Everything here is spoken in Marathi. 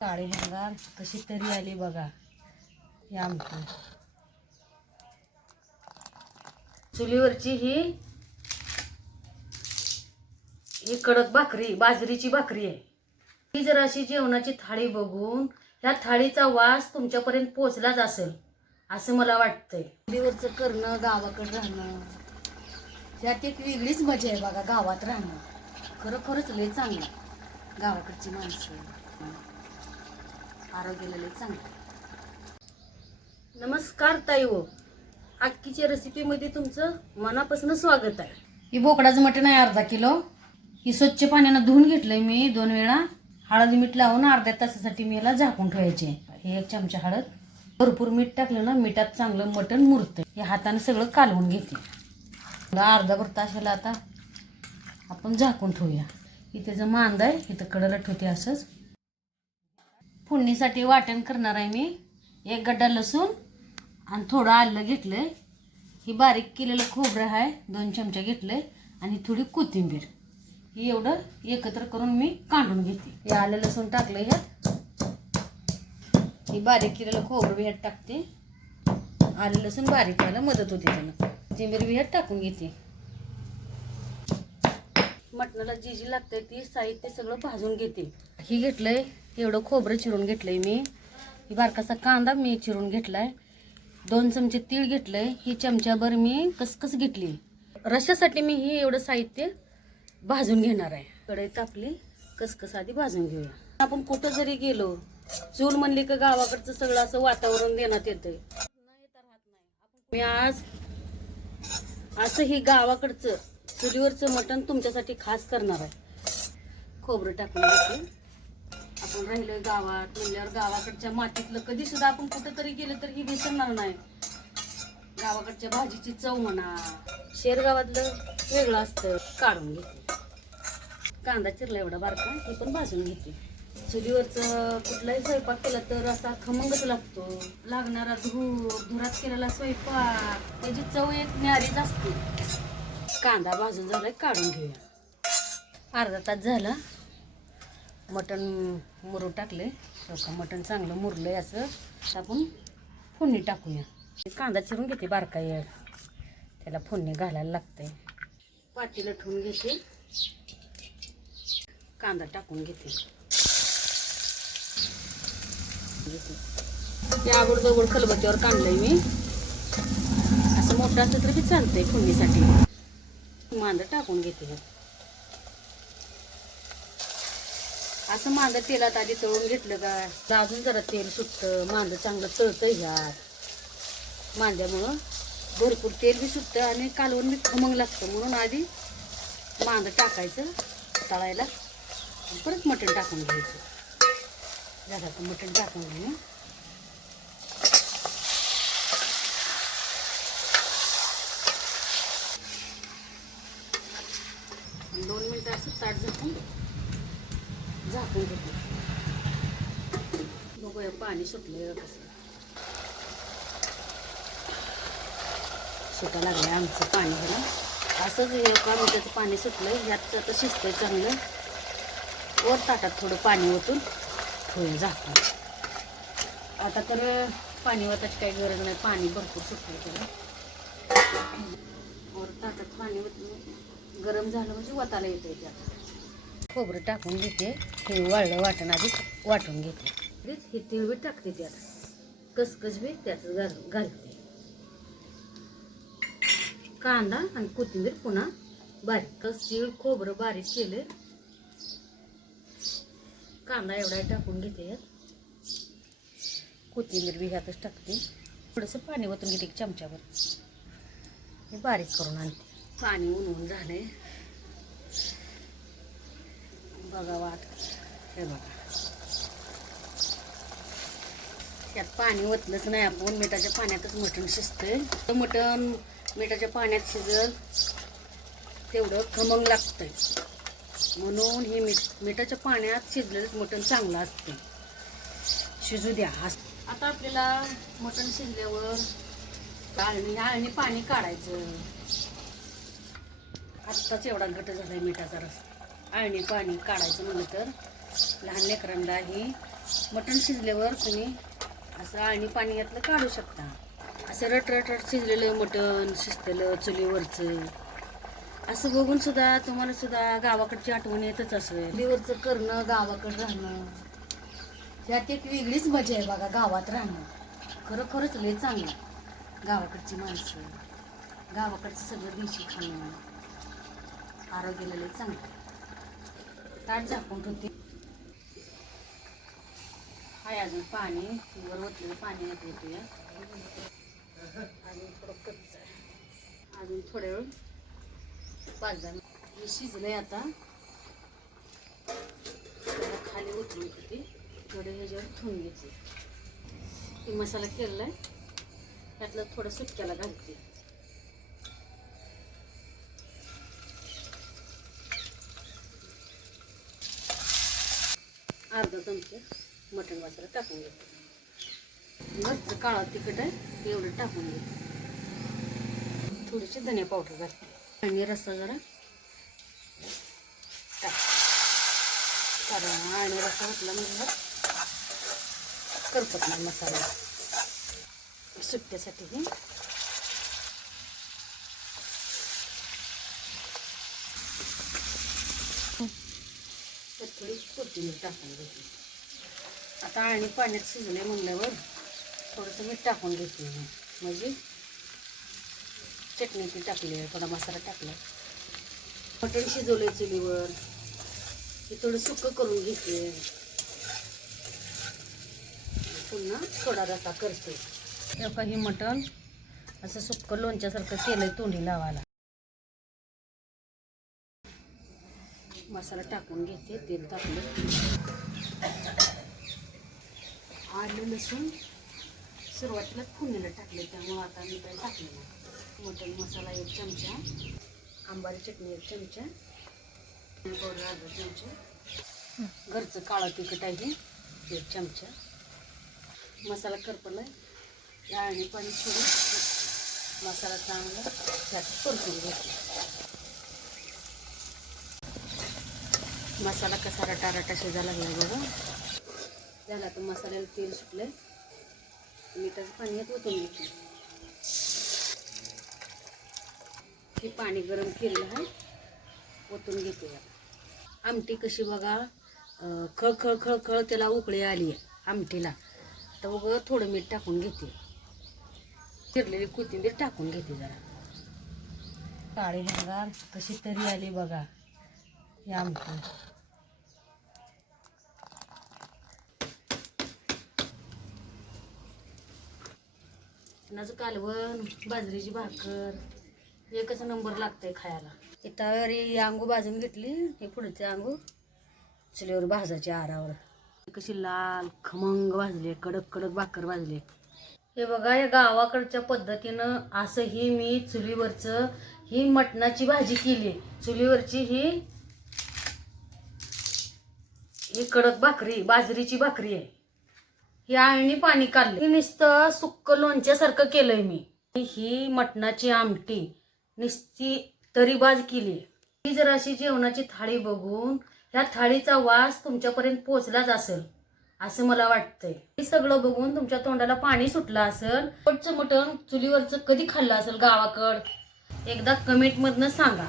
काळी हंगार कशी तरी आली बघा. ही आमटी चुलीवरची ही कडक भाकरी, बाजरीची भाकरी आहे. ही जर अशी जेवणाची थाळी बघून ह्या थाळीचा वास तुमच्यापर्यंत पोहोचलाच असेल असं मला वाटतंय. चुलीवरचं करणं, गावाकडे राहणं यात एक वेगळीच मजा आहे बघा. गावात राहणं खरोखरच लय चांगलं. गावाकडची माणसं आरोग्याला लय चांगलं. नमस्कार ताईओ, अक्कीच्या रेसिपीमध्ये तुमचं मनापासून स्वागत आहे. ही बोकडाचं मटण आहे अर्धा किलो. ही स्वच्छ पाण्यानं धुवून घेतलंय मी 2 वेळा. हळद मीठ लावून अर्ध्या तासासाठी मी याला झाकून ठेवायचे. हे 1 चमचा हळद, भरपूर मीठ टाकलं ना मिठात चांगलं मटण मुरतं. हे हाताने सगळं कालवून घेते. अर्धाभर तास याला आता आपण झाकून ठेवूया. इथे जो मांदा आहे इथं कडेला ठेवते असंच. फोडणीसाठी वाटण करणार आहे मी. 1 गड्डा लसूण आणि थोडं आलं घेतलंय. ही बारीक केलेलं खोबरं आहे 2 चमचा घेतलंय आणि थोडी कोथिंबीर. ही एवढं एकत्र करून मी काढून घेते. हे आलं लसूण टाकलंय ह्यात. ही बारीक केलेलं खोबरं बी ह्यात टाकते. आलं लसूण बारीक करायला मदत होते त्याला. कोथिंबीर बी ह्यात टाकून घेते. मटणाला जी जी लागते ती साहित्य सगळं भाजून घेते. ही घेतलंय एवढं खोबरं चिरून घेतलंय मी. ही बारकासा कांदा मी चिरून घेतलाय. 2 चमचे तीळ घेतलंय. ही चमचाभर मी कसकस घेतली. रश्यासाठी मी ही एवढं साहित्य भाजून घेणार आहे. कढई तापली, कसकस आधी भाजून घेऊया. आपण कुठं जरी गेलो, चूल म्हणली का गावाकडचं सगळं असं वातावरण देण्यात येतंय. मी आज असं ही गावाकडचं चुलीवरचं मटण तुमच्यासाठी खास करणार आहे. खोबरं टाकून घेते. आपण राहिलोय गावात म्हणल्यावर गावाकडच्या मातीतलं कधी सुद्धा आपण कुठं तरी गेलं तर ही विसरणार नाही. गावाकडच्या भाजीची चव म्हणा, शेरगावातलं वेगळं असतं. काढून घेते. कांदा चिरला एवढा बारका, हे पण भाजून घेते. चुलीवरचं कुठलाही स्वयंपाक केला तर असा खमंगच लागतो. लागणारा धुरात केलेला स्वयंपाक त्याची चव एक न्यारीच असते. कांदा भाजून झालाय, काढून घेऊया. अर्धा तास झाला. मटण मुरू टाकले. मटण चांगलं मुरलंय असं. आपण फोडणी टाकूया. कांदा चिरून घेते बारका एक. त्याला फोडणी घालायला लागते. पातेलं ठेवून घेते. कांदा टाकून घेते. ते आबडदोबड खलबत्त्यावर काढलंय मी. असं मोठं असलं तरी बी चालतंय फोडणीसाठी. मांदा टाकून घेते. असं मांदा तेलात आधी तळून घेतलं का अजून जरा तेल सुटतं. मांदा चांगलं तळतं ह्यात. मांद्यामुळं भरपूर तेल बी सुटतं आणि कालवण बी खमंग लागतं. म्हणून आधी मांदा टाकायचं तळायला, परत मटण टाकून घ्यायचं. जरा मटण टाकून घेऊ. 2 मिनिटं असं ताट झाकून घेते. बघूया पाणी सुटलंय कसं. सुटा लागलंय आमचं पाणी. ह्याला असंच 1 मिनिटाचं पाणी सुटलंय. ह्यात आता शिजतंय चांगलं. वर ताटात थोडं पाणी ओतून ठेवूया झाकून. आता तर पाणी ओतायची काही गरज नाही. पाणी भरपूर सुटलं त्याला. वर ताटात पाणी ओतून गरम झालं म्हणजे वताला येते. त्यात खोबरं टाकून घेते. हे वाळलं वाटण आधी वाटून घेते. हे तीळ बी टाकते त्यात. कसकस बी त्यात घालते. कांदा आणि कोथिंबीर पुन्हा बारीक. तीळ खोबरं बारीक केले. कांदा एवढा टाकून घेते. कोथिंबीर बी ह्यातच टाकते. थोडंसं पाणी ओतून घेते 1 चमचाभर. हे बारीक करून आणते. पाणी उन्हून झालंय बघा. वाट हे बघा. त्यात पाणी ओतलंच नाही आपण. मिठाच्या पाण्यातच मटण शिजतंय. मटण मिठाच्या पाण्यात शिजल तेवढं खमंग लागतंय. म्हणून हे मिठाच्या पाण्यात शिजलेलंच मटण चांगलं असते. शिजू द्या. आता आपल्याला मटण शिजल्यावर आळणी पाणी काढायचं. आत्ताच एवढा घट झालाय मिठाचा रस. आळणी पाणी काढायचं म्हणलं तर लहान लेकरांना ही मटण शिजल्यावर तुम्ही असं आळणी पाणी यातलं काढू शकता. असं रट रट रट शिजलेलं मटण शिजलेलं चुलीवरचं असं बघून सुद्धा तुम्हाला सुद्धा गावाकडची आठवण येतच असेल. चुलीवरचं करणं, गावाकडं राहणं यात एक वेगळीच मजा आहे बघा. गावात राहणं खरोखरच लय चांगलं. गावाकडची माणसं, गावाकडचं सगळं देशी खाणं आरोग्याला लय चांगलं. ताट झाकून ठेवते. हाय अजून पाणी वर ओतलेलं पाणी येत होते. अजून थोडं कच्चं आहे. अजून थोड्या वेळ 5-10 मिनिट शिजलंय. आता खाली उतरून घेते. थोडे ह्याच्यावर ठेवून घेते. हे मसाला केलाय त्यातलं थोडं सुक्याला घालते. अर्धा चमचा मटण मसाला टाकून घेते. घरचं काळा तिखट आहे एवढं टाकून घेते. थोडीशी धनिया पावडर घालते आणि रस्सा जरा टाक. कारण आणि रस्सा घातला म्हणजे करपत नाही मसाला सुट्ट्यासाठी. हे थोडी कोथिंबीर टाकून घेते. आता आणि पाण्यात शिजले म्हणल्यावर थोडंसं मीठ टाकून घेते. म्हणजे चटणी ती टाकली, थोडा मसाला टाकला. मटण शिजवले चुलीवर हे थोडं सुकं करून घेते. पुन्हा थोडा रसा करते. तेव्हा हे मटण असं सुक्कं लोणच्यासारखं केलंय तोंडी लावायला. मसाला टाकून घेते. तेल टाकले. आलं लसूण सुरुवातीला फोडणीला टाकले त्यामुळे आता मी काय टाकले नाही. मटण मसाला 1 चमचा, आंबारी चटणी 1 चमचा, पावडर अर्धा चमचा, घरचं काळं तिखट आहे 1 चमचा. मसाला करपलाय आणि पाणी सोडून मसाला चांगला त्यात परतून घेते. मसाला कसा रटारटा शिजायला लागला बघा. झाला तर मसाल्याला तेल सुटलंय. मिठाचं पाणी यात ओतून घेतलं. हे पाणी गरम केलेलं आहे ओतून घेते. आमटी कशी बघा खळ खळ खळ खळ त्याला उकळी आली आहे आमटीला. तर बघ थोडं मीठ टाकून घेते. चिरलेली कोथिंबीर टाकून घेते जरा. काळी बघा कशी तरी आली बघा ही आमटी. नाचं कालवण, बाजरीची भाकर एकच नंबर लागतंय खायला. इथं ही अंगू भाजून घेतली. हे पुढचे अंगू चुलीवर भाजायचे आरावर. कशी लाल खमंग भाजली, कडक कडक भाकर भाजली. हे बघा या गावाकडच्या पद्धतीनं असं ही मी चुलीवरचं ही मटणाची भाजी केली. चुलीवरची ही कडक भाकरी बाजरीची भाकरी आहे. ही आळणी पाणी काढले. नुसतं सुक्क लोणच्यासारखं केलंय मी. ही मटणाची आमटी नुसती तरीबाज केली. ही जर अशी जेवणाची थाळी बघून ह्या थाळीचा वास तुमच्यापर्यंत पोहोचलाच असेल असं मला वाटतंय. हे सगळं बघून तुमच्या तोंडाला पाणी सुटलं असेल. पोटचं मटण चुलीवरचं कधी खाल्लं असेल गावाकड एकदा कमेंटमधनं सांगा.